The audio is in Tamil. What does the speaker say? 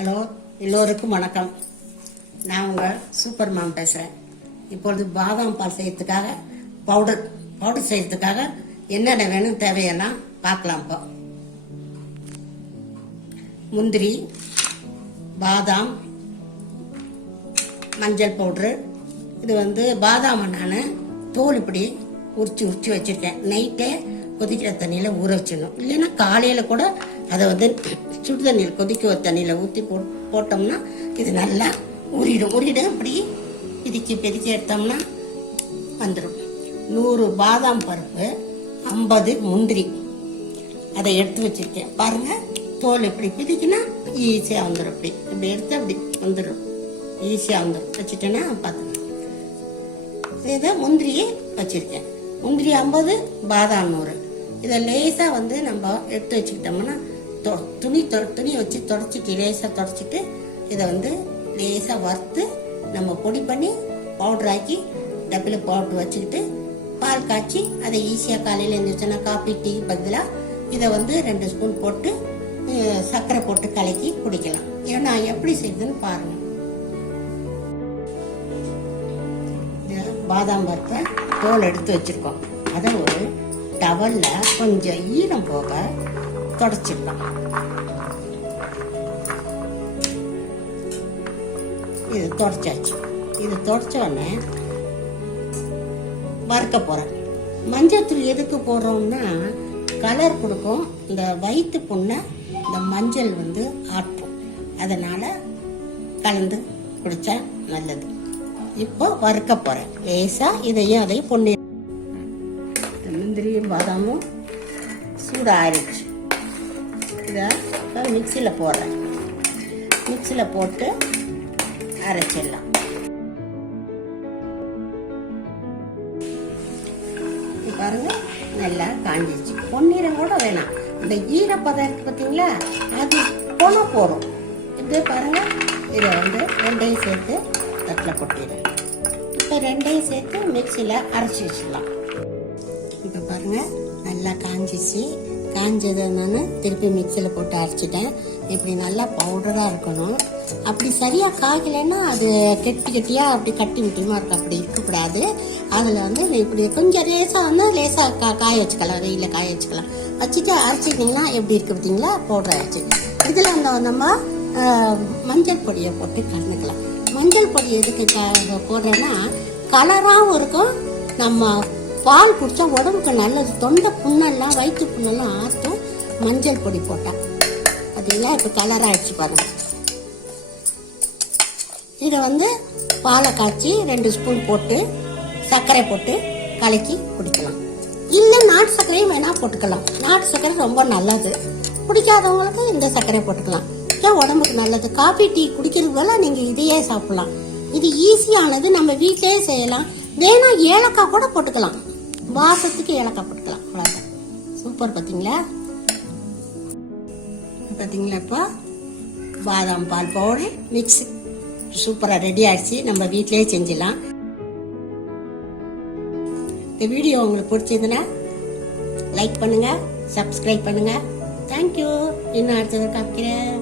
ஹலோ, எல்லோருக்கும் வணக்கம். நான் உங்கள் சூப்பர் மாம் பேசுகிறேன். இப்பொழுது பாதாம் பால் செய்யறதுக்காக பவுடர் செய்யறதுக்காக என்னென்ன வேணும் தேவையெல்லாம் பார்க்கலாம். இப்போ முந்திரி, பாதாம், மஞ்சள் பவுட்ரு. இது பாதாம் நான் தோல் இப்படி உரிச்சு வச்சுருக்கேன். நைட்டே கொதிக்கிற தண்ணியில் ஊற வச்சிடணும். இல்லைன்னா காலையில் கூட அதை சுடு தண்ணியில் கொதிக்க தண்ணியில் ஊற்றி போட்டோம்னா இது நல்லா உரிடும். இப்படி பிதிக்கி எடுத்தோம்னா வந்துடும். 100 பாதாம் பருப்பு, 50 முந்திரி அதை எடுத்து வச்சிருக்கேன். பாருங்கள், தோல் இப்படி பிதிக்கினா ஈஸியாக வந்துடும். இப்படி எடுத்து அப்படி வந்துடும், ஈஸியாக வந்துடும். வச்சுட்டேன்னா பார்த்துக்கலாம். இதை முந்திரியே வச்சுருக்கேன். முந்திரி 50, பாதாம் 100. இதை லேசாக நம்ம எடுத்து வச்சுக்கிட்டோம்னா துணி வச்சு தொடச்சிட்டு லேசாக தொடச்சிட்டு இதை லேசாக வறுத்து நம்ம பொடி பண்ணி பவுட்ராக்கி டப்பில் பவுட்ரு வச்சுக்கிட்டு பால் காய்ச்சி அதை ஈஸியாக காலையில் எழுந்திரிச்சோன்னா காஃபி டீ பதிலாக இதை 2 ஸ்பூன் போட்டு சர்க்கரை போட்டு கலக்கி குடிக்கலாம். ஏன்னா எப்படி செய்யுதுன்னு பாருங்கள். பாதாம் பருப்பை தோல் எடுத்து வச்சுருக்கோம். அதை ஒரு டவலில் கொஞ்சம் ஈரம் போக தொடச்சிடலாம். இது தொடச்சாச்சு. இது தொடச்ச உடனே வறுக்க போகிறேன். மஞ்சள் எதுக்கு போடுறோம்னா கலர் கொடுக்கும். இந்த வயிற்று புண்ணை இந்த மஞ்சள் ஆட்டும். அதனால் கலந்து குடித்தா நல்லது. இப்போ வறுக்க போகிறேன் லேசாக. அதையும் பொண்ணு முந்திரியும் பாதாமும் சூடாகிடுச்சு. இதை மிக்சியில் போடுறேன். மிக்சியில் போட்டு அரைச்சிடலாம். பாருங்க, நல்லா காஞ்சிச்சு. பொன்னிறம் கூட வேணாம். இந்த ஈரப்பதம் இருக்கு பார்த்தீங்களா, அது போனால் போகிறோம். இப்படியே பாருங்க. இதை ரெண்டையும் சேர்த்து தட்டில் கொட்டிடுறேன். இப்போ ரெண்டையும் சேர்த்து மிக்சியில் அரைச்சி வச்சிடலாம். இப்போ பாருங்கள், நல்லா காஞ்சதை நான் திருப்பி மிக்சியில் போட்டு அரைச்சிட்டேன். இப்படி நல்லா பவுடராக இருக்கணும். அப்படி சரியாக காய்க்கலைன்னா அது கெட்டியாக அப்படி கட்டி விட்டியமாக இருக்கும். அப்படி இருக்கக்கூடாது. அதில் இப்படி கொஞ்சம் லேசாக காய வச்சுக்கலாம். வெயிலில் காய வச்சுக்கலாம். வச்சுட்டு அரைச்சிட்டிங்கன்னா எப்படி இருக்கு பார்த்தீங்களா, பவுடர் அரைச்சி. இதில் நம்ம மஞ்சள் பொடியை போட்டு கலந்துக்கலாம். மஞ்சள் பொடி எதுக்கு போடுறேன்னா கலராகவும் இருக்கும். நம்ம பால் குடித்தா உடம்புக்கு நல்லது. தொண்டை புண்ணெல்லாம் வயிற்று புண்ணெல்லாம் ஆற்றும் மஞ்சள் பொடி போட்டால். பார்த்தீங்களா, இப்போ கலராக ஆயிடுச்சு பாருங்க. இதை பாலை காய்ச்சி 2 ஸ்பூன் போட்டு சர்க்கரை போட்டு கலக்கி குடிக்கலாம். இல்லை நாட்டு சர்க்கரையும் வேணால் போட்டுக்கலாம். நாட்டு சர்க்கரை ரொம்ப நல்லது. குடிக்காதவங்களுக்கு இந்த சர்க்கரை போட்டுக்கலாம். ஏன் உடம்புக்கு நல்லது. காஃபி டீ குடிக்கிறது போல நீங்கள் இதையே சாப்பிடலாம். இது ஈஸியானது. நம்ம வீட்டிலே செய்யலாம். வேணா ஏலக்காய் கூட போட்டுக்கலாம். வாசத்துக்கு ஏலக்காய் போட்டுக்கலாம். அவ்வளோதான். சூப்பர். பார்த்தீங்களா இப்போ பாதாம் பால் பவுடர் மிக்ஸ் சூப்பராக ரெடி ஆயிடுச்சு. நம்ம வீட்டிலே செஞ்சிடலாம். இந்த வீடியோ உங்களுக்கு பிடிச்சதுன்னா லைக் பண்ணுங்க, சப்ஸ்கிரைப் பண்ணுங்க. தேங்க்யூ. இன்னும் அடுத்தது காமிக்கிறேன்.